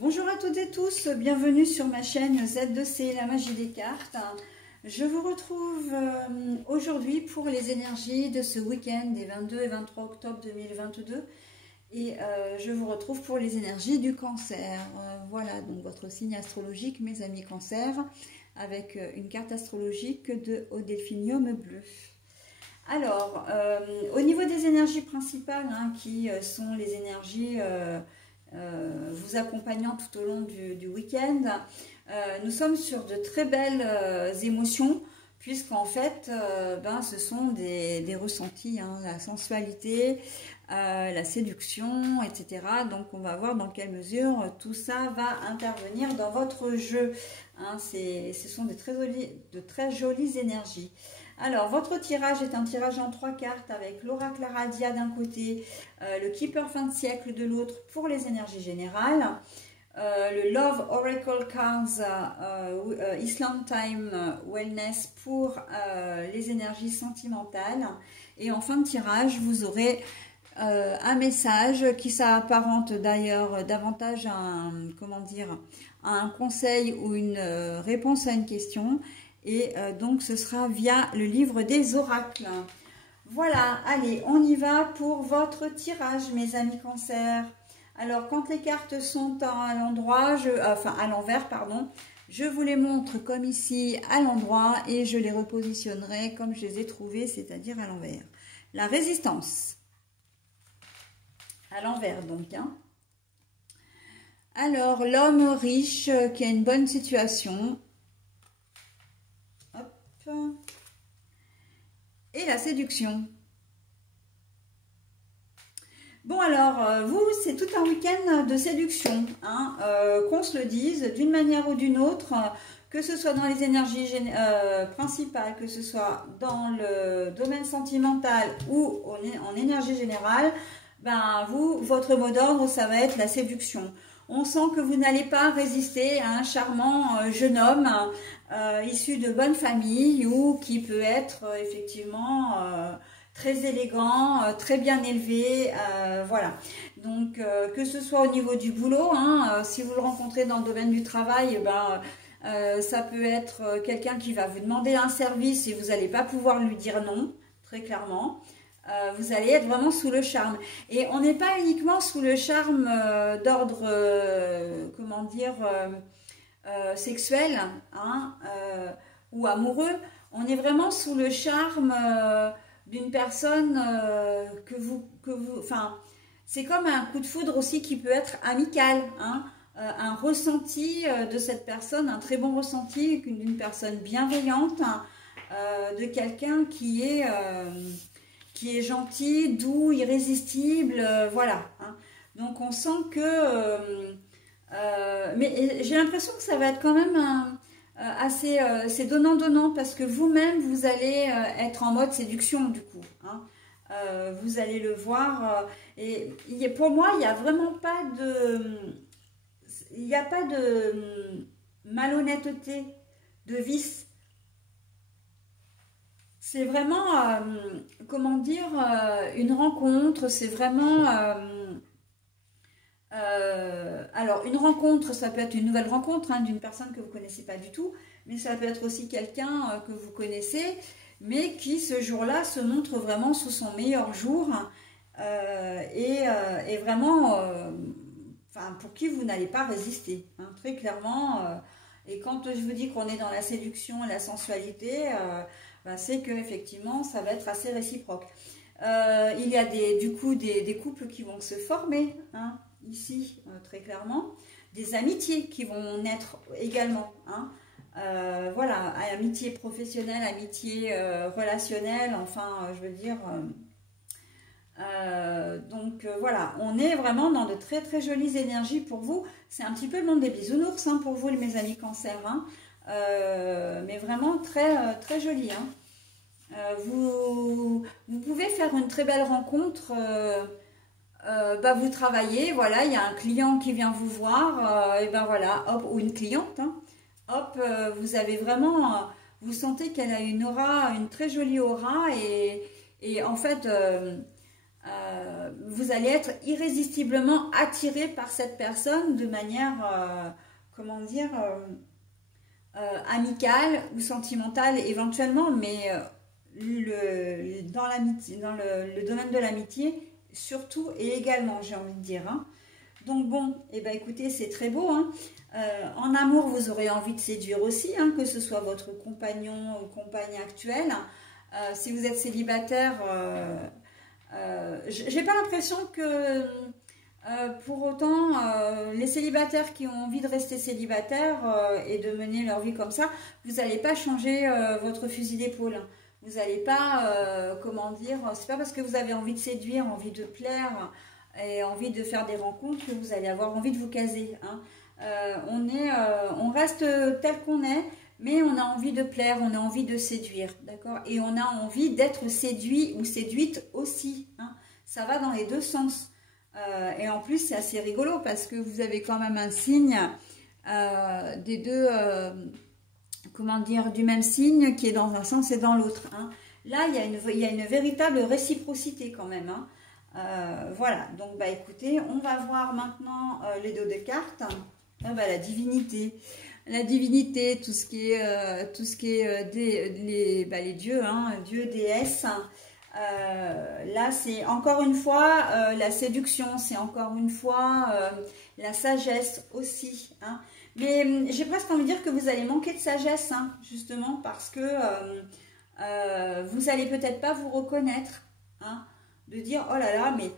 Bonjour à toutes et tous, bienvenue sur ma chaîne Z2C, la magie des cartes. Je vous retrouve aujourd'hui pour les énergies de ce week-end des 22 et 23 octobre 2022. Et je vous retrouve pour les énergies du cancer. Voilà, donc votre signe astrologique, mes amis cancer, avec une carte astrologique de Haut Delphinium bleu. Alors, au niveau des énergies principales, qui sont les énergies vous accompagnant tout au long du week-end, nous sommes sur de très belles émotions, puisqu'en fait, ce sont des ressentis, la sensualité, la séduction, etc. Donc, on va voir dans quelle mesure tout ça va intervenir dans votre jeu. Ce sont de très jolies énergies. Alors, votre tirage est un tirage en 3 cartes avec l'oracle Aradia d'un côté, le Keeper fin de siècle de l'autre pour les énergies générales, le Love Oracle Cards Island Time Wellness pour les énergies sentimentales. Et en fin de tirage, vous aurez un message qui s'apparente d'ailleurs davantage à un conseil ou une réponse à une question. Et donc, ce sera via le livre des oracles. Voilà, allez, on y va pour votre tirage, mes amis cancer. Alors, quand les cartes sont à l'endroit, à l'envers, pardon, je vous les montre comme ici à l'endroit et je les repositionnerai comme je les ai trouvées, c'est-à-dire à l'envers. La résistance. À l'envers, donc. Alors, l'homme riche qui a une bonne situation. Et la séduction. Bon alors, vous, c'est tout un week-end de séduction, qu'on se le dise d'une manière ou d'une autre, que ce soit dans les énergies principales, que ce soit dans le domaine sentimental ou en énergie générale, votre mot d'ordre, ça va être la séduction. On sent que vous n'allez pas résister à un charmant jeune homme issu de bonne famille ou qui peut être effectivement très élégant, très bien élevé, voilà. Donc que ce soit au niveau du boulot, si vous le rencontrez dans le domaine du travail, ça peut être quelqu'un qui va vous demander un service et vous n'allez pas pouvoir lui dire non, très clairement. Vous allez être vraiment sous le charme. Et on n'est pas uniquement sous le charme d'ordre, sexuel ou amoureux. On est vraiment sous le charme d'une personne c'est comme un coup de foudre aussi qui peut être amical, un ressenti de cette personne, un très bon ressenti d'une personne bienveillante, de quelqu'un qui est gentil, doux, irrésistible, voilà. Donc on sent que... mais j'ai l'impression que ça va être quand même c'est donnant-donnant, parce que vous-même, vous allez être en mode séduction, du coup. Vous allez le voir. Et pour moi, il n'y a vraiment pas de... Il n'y a pas de malhonnêteté, de vice. C'est vraiment, une rencontre, c'est vraiment... alors, une rencontre, ça peut être une nouvelle rencontre d'une personne que vous ne connaissez pas du tout, mais ça peut être aussi quelqu'un que vous connaissez, mais qui, ce jour-là, se montre vraiment sous son meilleur jour, et vraiment, pour qui vous n'allez pas résister, très clairement. Et quand je vous dis qu'on est dans la séduction et la sensualité... c'est que effectivement ça va être assez réciproque. Il y a du coup des couples qui vont se former, ici, très clairement, des amitiés qui vont naître également, voilà, amitié professionnelle, amitié relationnelle, je veux dire, donc voilà, on est vraiment dans de très très jolies énergies pour vous. C'est un petit peu le monde des bisounours pour vous, mes amis cancer, mais vraiment très très joli. Vous pouvez faire une très belle rencontre. Vous travaillez, voilà, il y a un client qui vient vous voir, et voilà, hop, ou une cliente, hop, vous avez vraiment, vous sentez qu'elle a une aura, une très jolie aura, et en fait, vous allez être irrésistiblement attiré par cette personne de manière, comment dire, amicale ou sentimentale éventuellement, mais dans le domaine de l'amitié, surtout et également, j'ai envie de dire. Hein. Donc bon, et ben écoutez, c'est très beau. Hein. En amour, vous aurez envie de séduire aussi, hein, que ce soit votre compagnon ou compagne actuelle. Si vous êtes célibataire, j'ai pas l'impression que pour autant les célibataires qui ont envie de rester célibataires et de mener leur vie comme ça, vous n'allez pas changer votre fusil d'épaule. Vous n'allez pas, comment dire, c'est pas parce que vous avez envie de séduire, envie de plaire et envie de faire des rencontres que vous allez avoir envie de vous caser. Hein. On reste tel qu'on est, mais on a envie de plaire, on a envie de séduire, d'accord? Et on a envie d'être séduit ou séduite aussi. Hein. Ça va dans les deux sens. Et en plus, c'est assez rigolo parce que vous avez quand même un signe des deux, comment dire, du même signe qui est dans un sens et dans l'autre. Hein. Là, il y a une véritable réciprocité quand même. Hein. Voilà, donc bah écoutez, on va voir maintenant les dos de cartes. Ah, bah, la divinité, tout ce qui est les dieux, hein, dieux, déesses. Là, c'est encore une fois la séduction, c'est encore une fois la sagesse aussi. Hein. Mais j'ai presque envie de dire que vous allez manquer de sagesse, hein, justement, parce que vous n'allez peut-être pas vous reconnaître. Hein, de dire, oh là là, mais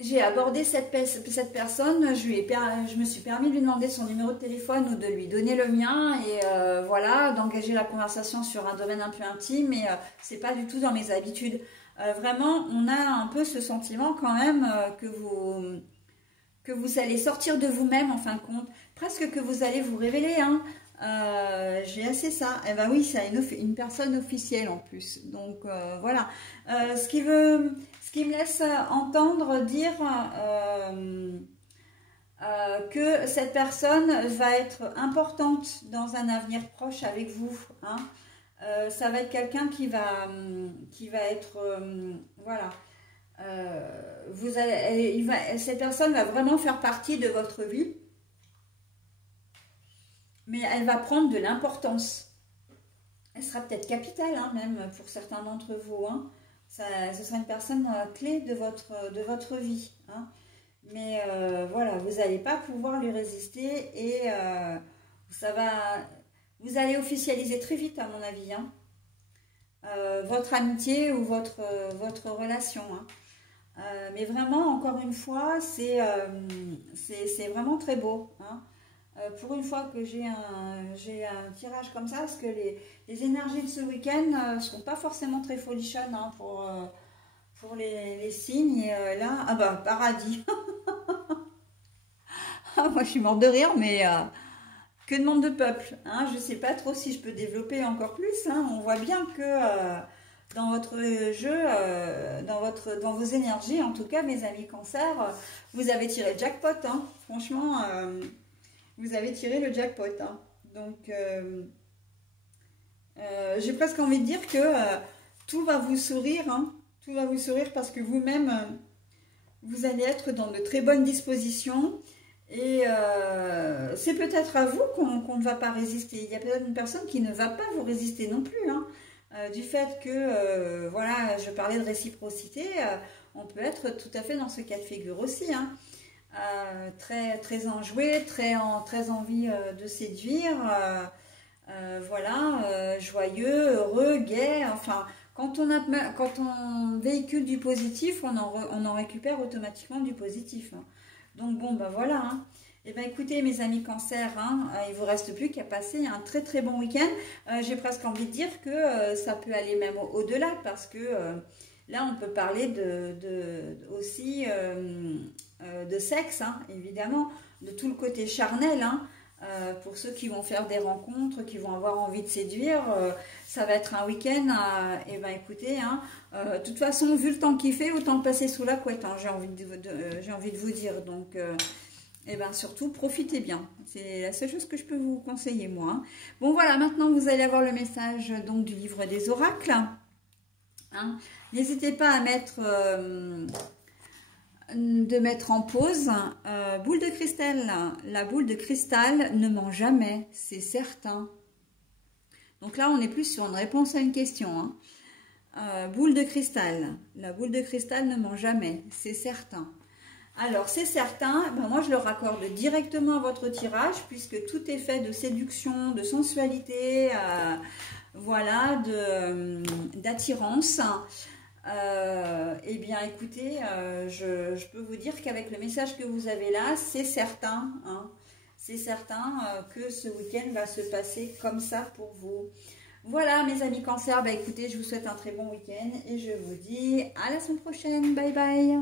j'ai abordé cette personne, je me suis permis de lui demander son numéro de téléphone ou de lui donner le mien et voilà, d'engager la conversation sur un domaine un peu intime, mais c'est pas du tout dans mes habitudes. Vraiment, on a un peu ce sentiment quand même que vous allez sortir de vous-même en fin de compte, presque que vous allez vous révéler. Hein. J'ai assez ça. Eh ben oui, c'est une personne officielle en plus. Donc voilà. Ce qui me laisse entendre dire que cette personne va être importante dans un avenir proche avec vous. Hein. Ça va être quelqu'un qui va être voilà. Cette personne va vraiment faire partie de votre vie. Mais elle va prendre de l'importance. Elle sera peut-être capitale, hein, même pour certains d'entre vous. Hein. Ce sera une personne clé de votre vie. Hein. Mais voilà, vous n'allez pas pouvoir lui résister et vous allez officialiser très vite, à mon avis, hein, votre amitié ou votre relation. Hein. Mais vraiment, encore une fois, c'est vraiment très beau. Hein. Pour une fois que j'ai un tirage comme ça, parce que les énergies de ce week-end ne seront pas forcément très folichonnes, hein, pour les signes. Et là, ah bah, paradis. Ah, moi, je suis morte de rire, mais que demande de peuple. Hein, je ne sais pas trop si je peux développer encore plus. Hein, on voit bien que dans votre jeu, dans vos énergies, en tout cas, mes amis cancer, vous avez tiré le jackpot. Hein, franchement... vous avez tiré le jackpot. Hein. Donc, j'ai presque envie de dire que tout va vous sourire. Hein. Tout va vous sourire parce que vous-même, vous allez être dans de très bonnes dispositions. Et c'est peut-être à vous qu'on ne va pas résister. Il y a peut-être une personne qui ne va pas vous résister non plus. Hein. Du fait que, voilà, je parlais de réciprocité, on peut être tout à fait dans ce cas de figure aussi. Hein. Très enjoué, très envie de séduire, voilà, joyeux, heureux, gai, enfin, quand on véhicule du positif, on en récupère automatiquement du positif. Hein. Donc bon, ben voilà. Hein. Et ben écoutez, mes amis cancer, hein, il vous reste plus qu'à passer un très bon week-end. J'ai presque envie de dire que ça peut aller même au-delà, parce que là, on peut parler aussi de sexe, hein, évidemment, de tout le côté charnel. Hein, pour ceux qui vont faire des rencontres, qui vont avoir envie de séduire, ça va être un week-end. Et ben écoutez, hein, de toute façon, vu le temps qu'il fait, autant le passer sous la couette. Hein, j'ai envie de vous dire. Donc, et ben surtout, profitez bien. C'est la seule chose que je peux vous conseiller, moi. Hein. Bon, voilà, maintenant vous allez avoir le message donc du livre des oracles. Hein. N'hésitez pas à mettre, de mettre en pause. Boule de cristal, la boule de cristal ne ment jamais, c'est certain. Donc là, on est plus sur une réponse à une question. Hein. Boule de cristal, la boule de cristal ne ment jamais, c'est certain. Alors, c'est certain, ben moi je le raccorde directement à votre tirage, puisque tout est fait de séduction, de sensualité, voilà, d'attirance. Eh bien, écoutez, je peux vous dire qu'avec le message que vous avez là, c'est certain, hein, c'est certain que ce week-end va se passer comme ça pour vous. Voilà, mes amis Cancer, bah écoutez, je vous souhaite un très bon week-end et je vous dis à la semaine prochaine. Bye bye.